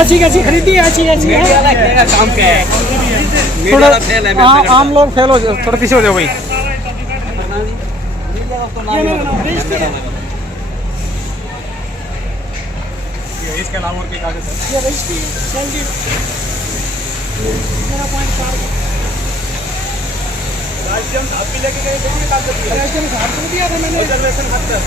ऐसी कैसी खरीदी, ऐसी ऐसी है काम क्या है? थोड़ा आम लोग फेल हो जाओ, थोड़ा पीछे हो जाओ भाई। इसके अलावा और क्या कागज है? ये रजिस्ट्री सैलरी मेरा 0.4 राजस्थान साहब भी लेके गए थे, कागज दिया राजस्थान साहब को दिया था मैंने। रिजर्वेशन खर्चा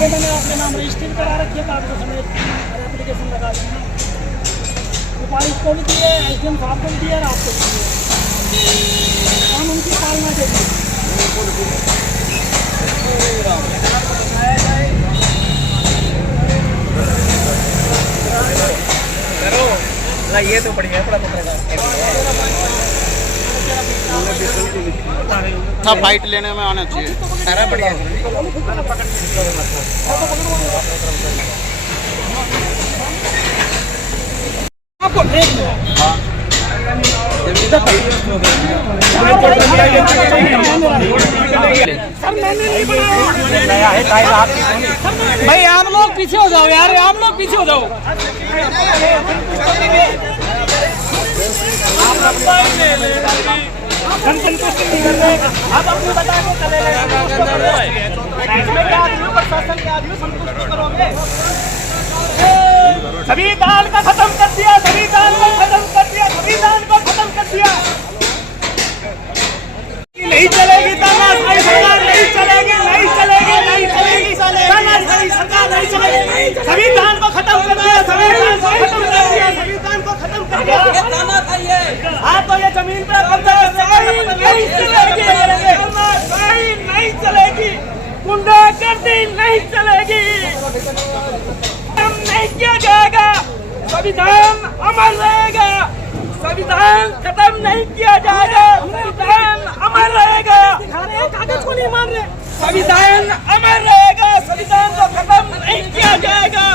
ये मैंने अपने नाम रजिस्टर करा रखी है, कागज समेत एप्लीकेशन लगा दी है। उपायुक्त को भी दिए, एसडीएम साहब को भी दिया और आपको भी दिए। हम उनकी पालना चाहिए। ये तो बढ़िया है, था फाइट लेने में आना चाहिए। सारा बढ़िया आपको देख लो। भाई आम लोग पीछे हो जाओ यार, आम लोग पीछे हो जाओ। संतुष्ट नहीं कर रहे, आप अपनी बता के चले प्रशासन के आदमी संतुष्ट करोगे। सभी दान का खत्म कर दिया, सभी दान को खत्म कर दिया, सभी दान को खत्म कर दिया। नहीं चलेगी तानाशाही सरकार, नहीं चलेगी, नहीं चलेगी, नहीं चलेगी तानाशाही सरकार, नहीं चलेगी। सभी दान को खत्म कर दिया, सभी दान को खत्म कर दिया, सभी दान को खत्म कर दिया। आप तो ये जमीन पे कब्जा नहीं चलेगी, नहीं चलेगी, गुंडागर्दी नहीं चलेगी, नहीं किया जाएगा। संविधान अमर रहेगा, संविधान खत्म नहीं किया जाएगा, संविधान अमर रहेगा। कागज को नहीं मान रहे, संविधान अमर रहेगा, संविधान को खत्म नहीं किया जाएगा।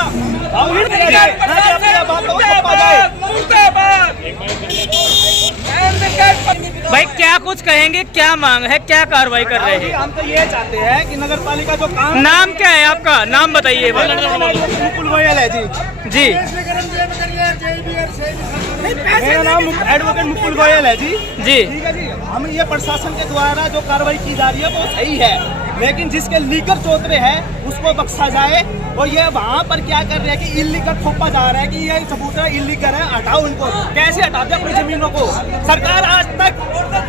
भाई क्या कुछ कहेंगे, क्या मांग है, क्या कार्रवाई कर रहे हैं? हम तो ये चाहते हैं कि नगर पालिका जो काम। नाम क्या है आपका, नाम बताइए। मुकुल गोयल है जी। मेरा नाम एडवोकेट मुकुल गोयल है जी। ठीक है जी। हम ये प्रशासन के द्वारा जो कार्रवाई की जा रही है वो सही है, लेकिन जिसके लीकर चौतरे हैं उसको बख्शा जाए। और ये वहाँ पर क्या कर रहे हैं कि इल्लीगल थोपा जा रहा है कि ये सबूत है, इल्लीगल है, हटाओ इनको। कैसे हटा दे अपनी जमीनों को? सरकार आज तक,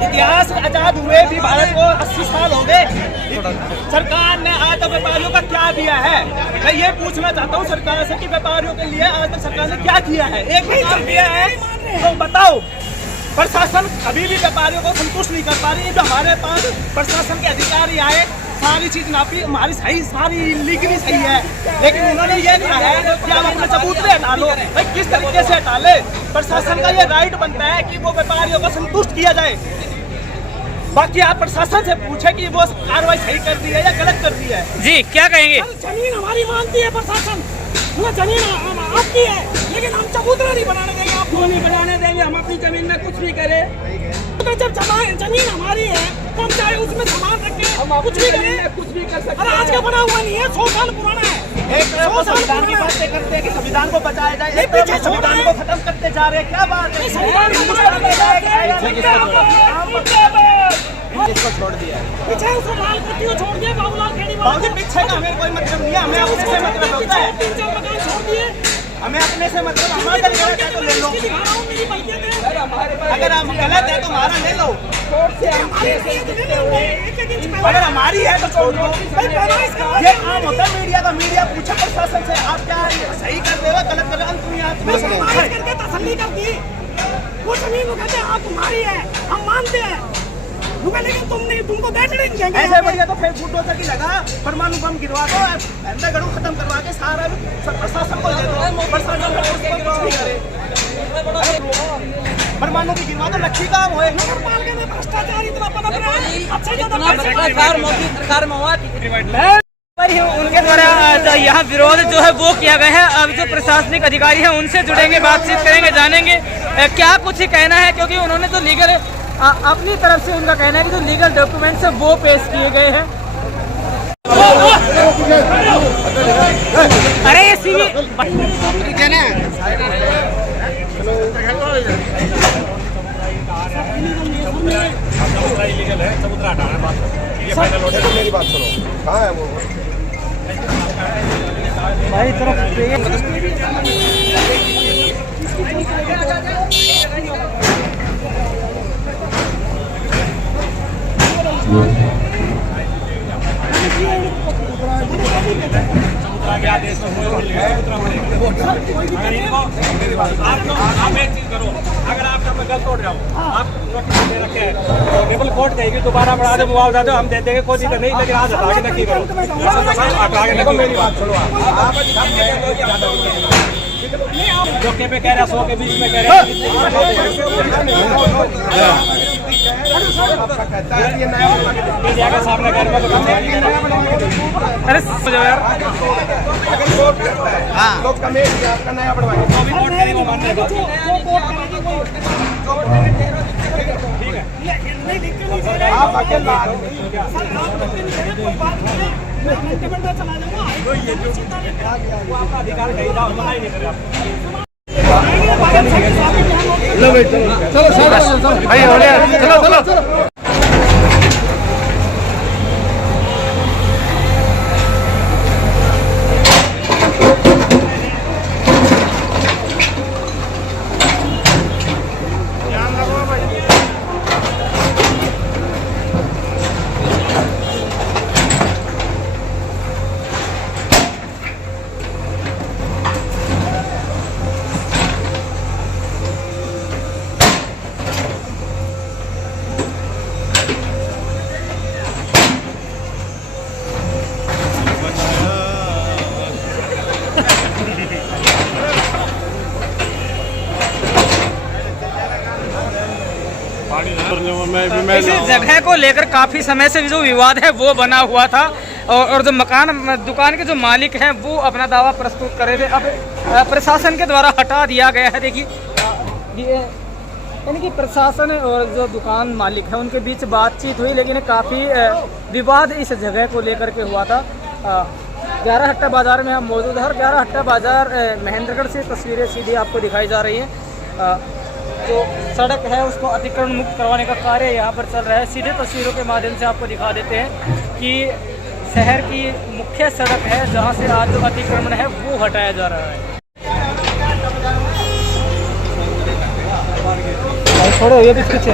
इतिहास आजाद हुए भी भारत को 80 साल हो गए, सरकार ने आज तक व्यापारियों का क्या दिया है? मैं ये पूछना चाहता हूँ सरकार से कि व्यापारियों के लिए आज तक सरकार ने क्या किया है? एक भी काम किया है तो बताओ। प्रशासन अभी भी व्यापारियों को संतुष्ट नहीं कर पा रही है। जो हमारे पास प्रशासन के अधिकारी आए, सारी चीज नापी, हमारी सही, सारी लीगली सही है, लेकिन उन्होंने ये कहा है कि आप अपने सबूत हटा लो। भाई किस तरीके से हटा ले? प्रशासन का ये राइट बनता है कि वो व्यापारियों को संतुष्ट किया जाए। बाकी आप प्रशासन से पूछे कि वो कार्रवाई सही कर दी है या गलत कर दी है। जी क्या कहेंगे? जमीन हमारी मानती है प्रशासन, जमीन आपकी है, लेकिन हम चबूतरा नहीं बनाने देंगे, आपको नहीं बनाने देंगे। हम अपनी जमीन में कुछ भी करें, तो जब जमीन हमारी है तो हम चाहे उसमें सामान रखें, हम कुछ भी करें, कुछ भी कर सकते हैं। आज का बना हुआ नहीं है, 100 साल पुराना है। एक संविधान की बातें करते हैं कि संविधान को बचाया जाए, संविधान को खत्म करते जा रहे हैं। क्या बात है? इसको छोड़ दिया पीछे उसको लाल पट्टी को छोड़ दिया, बाबूलाल खेड़ी बाबूजी पीछे का हमें कोई मतलब नहीं है, हमें उससे मतलब होता है। 3-4 मकान छोड़ दिए, हमें अपने से मतलब, हमारा गलत है तो ले लो, अगर हम गलत है तो हमारा ले लो, अगर हमारी है तो छोड़ दो। ये काम होता है मीडिया का, मीडिया पूछा प्रशासन से आप क्या सही कर रहे हो, गलत कर रहे हो, अंत में आप तसल्ली कर दी। वो जमीन कहते हैं आप तुम्हारी है, हम मानते हैं, लेकिन तुम नहीं, तुमको बैठने नहीं देंगे। ऐसे बढ़िया तो फिर बुलडोजर की जगह परमाणु बम गिरवा दो, गढ़ू खत्म करवा के सारा प्रशासन को दे दो, प्रशासन कुछ भी करे। परमाणु की गिरवा दो, लक्ष्मी काम होए। नगर पालिका में भ्रष्टाचार इतना पनप रहा है, अच्छा भ्रष्टाचार मोदी सरकार में हुआ। उनके द्वारा यहाँ विरोध जो है वो किया गया है। अब जो प्रशासनिक अधिकारी हैं उनसे जुड़ेंगे, बातचीत करेंगे, जानेंगे क्या कुछ कहना है, क्योंकि उन्होंने जो लीगल अपनी तरफ से उनका कहना है कि जो लीगल डॉक्यूमेंट्स है वो पेश किए गए हैं। मेरी बात सुनो, कहाँ है वो? भाई तरफ आप एक चीज करो, अगर आपका मैं गलत तोड़ रहा हूँ, आप नोटिस दे रखे हैं, ट्रिपल कोर्ट देगी, दोबारा बढ़ा दे, मुआवजा दो, हम दे देंगे, कोई दिक्कत नहीं, लेकिन आज आगे नक्की करो, आगे नक्की मेरी बात सुनो, जो के पे कह रहा 100 के बीच में कह रहा मीडिया के सामने घर में अरे यार लोग कमेटी आपका नया बढ़वाएंगे, जो भी कोर्ट करेगा मान लेगा। आप अकेला वो आपका अधिकार नहीं था, मना ही नहीं करेगा। चलो इस जगह को लेकर काफ़ी समय से जो विवाद है वो बना हुआ था और जो दुकान के जो मालिक हैं वो अपना दावा प्रस्तुत कर रहे थे। अब प्रशासन के द्वारा हटा दिया गया है। देखिए यानी कि प्रशासन और जो दुकान मालिक है उनके बीच बातचीत हुई, लेकिन काफ़ी विवाद इस जगह को लेकर के हुआ था। 11 हट्टा बाज़ार में हम मौजूद हैं और 11 हट्टा बाज़ार महेंद्रगढ़ से तस्वीरें सीधी आपको दिखाई जा रही हैं। जो सड़क है उसको अतिक्रमण मुक्त करवाने का कार्य यहाँ पर चल रहा है। सीधे तस्वीरों के माध्यम से आपको दिखा देते हैं कि शहर की मुख्य सड़क है जहाँ से आज जो अतिक्रमण है वो हटाया जा रहा है। छोड़ो ये भी पीछे।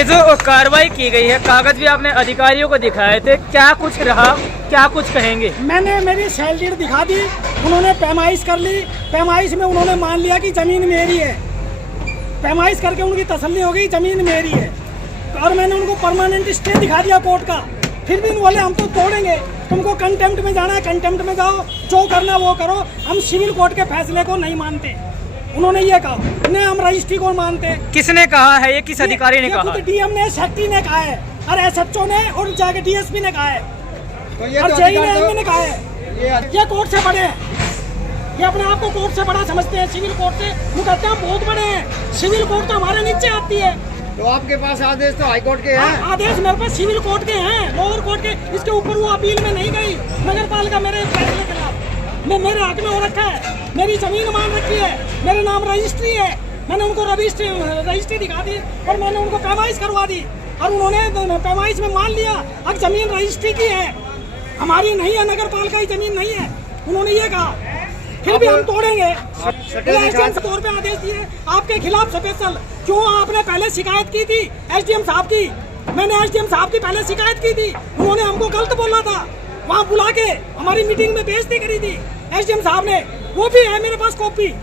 ये जो कार्रवाई की गई है, कागज भी आपने अधिकारियों को दिखाए थे, क्या कुछ रहा, क्या कुछ कहेंगे? मैंने मेरी सैलरी दिखा दी, उन्होंने पैमाइश कर ली, पैमाइश में उन्होंने मान लिया कि ज़मीन मेरी है, पैमाइश करके उनकी तसल्ली हो गई ज़मीन मेरी है। और मैंने उनको परमानेंट स्टे दिखा दिया कोर्ट का, फिर भी बोले हम तो तोड़ेंगे, तुमको कंटेम्प्ट में जाना है कंटेम्प्ट में जाओ, जो करना वो करो, हम सिविल कोर्ट के फैसले को नहीं मानते। उन्होंने ये कहा, नहीं हम रजिस्ट्री को मानते। किसने कहा है ये, किस अधिकारी ने कहा? डीएम ने, सेक्रेटरी ने कहा है, और एसएचओ ने, और जाके डीएसपी ने कहा है, और जेई ने कहा है। ये कोर्ट से बड़े हैं, ये अपने आप को कोर्ट से बड़ा समझते हैं, सिविल कोर्ट से वो कहते हैं बहुत बड़े हैं, सिविल कोर्ट तो हमारे नीचे आती है। तो आपके पास आदेश तो हाई कोर्ट के हैं? आदेश मेरे पास सिविल कोर्ट के हैं, लोअर कोर्ट के, इसके ऊपर वो अपील में नहीं गई नगर पालिका मेरे फैसले के खिलाफ, मेरे हक में हो रखा है, मेरी जमीन मान रखी है, मेरे नाम रजिस्ट्री है, मैंने उनको रजिस्ट्री दिखा दी और मैंने उनको पैमाइश करवा दी, और उन्होंने पैमाइश में मान लिया अब जमीन रजिस्ट्री की है, हमारी नहीं है, नगर पालिका की जमीन नहीं है, उन्होंने ये कहा। फिर भी हम तोड़ेंगे, तौर पे आदेश दिए आपके खिलाफ स्पेशल। क्यों आपने पहले शिकायत की थी एसडीएम साहब की, मैंने एसडीएम साहब की पहले शिकायत की थी, उन्होंने हमको गलत बोला था, वहाँ बुला के हमारी मीटिंग में बेइज्जती करी थी एसडीएम साहब ने, वो भी है मेरे पास कॉपी।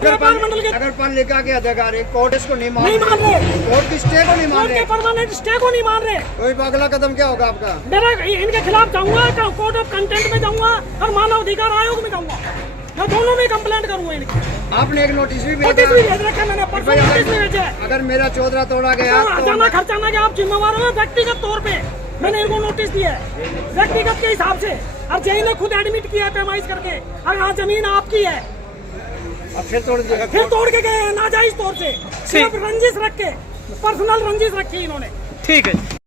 नगर पालिका के अधिकारी कोर्ट इसको नहीं मान रहे, कोर्ट की स्टे को नहीं मान रहे, परमानेंट स्टे को नहीं मान रहे। तो अगला कदम क्या होगा आपका? मेरा इनके खिलाफ जाऊंगा, कोर्ट ऑफ कंटेंट में जाऊंगा और मानव अधिकार आयोग में जाऊंगा, मैं दोनों में कंप्लेंट करूंगा इनकी। आपने एक नोटिस भी भेज रखा, मैंने परसों नोटिस भी भेजा है। अगर मेरा चौधरा तोड़ा गया तो जाना खर्चाना के आप जिम्मेवार हो व्यक्तिगत तौर पे, मैंने इनको नोटिस दिया है व्यक्तिगत के हिसाब से, और जेई ने खुद एडमिट किया है पैमाइश करके, और यहाँ जमीन आपकी है, फिर तोड़ दिया, फिर तोड़ के गए हैं नाजायज तौर से, सिर्फ रंजिश रख के, पर्सनल रंजिश रखी इन्होंने। ठीक है।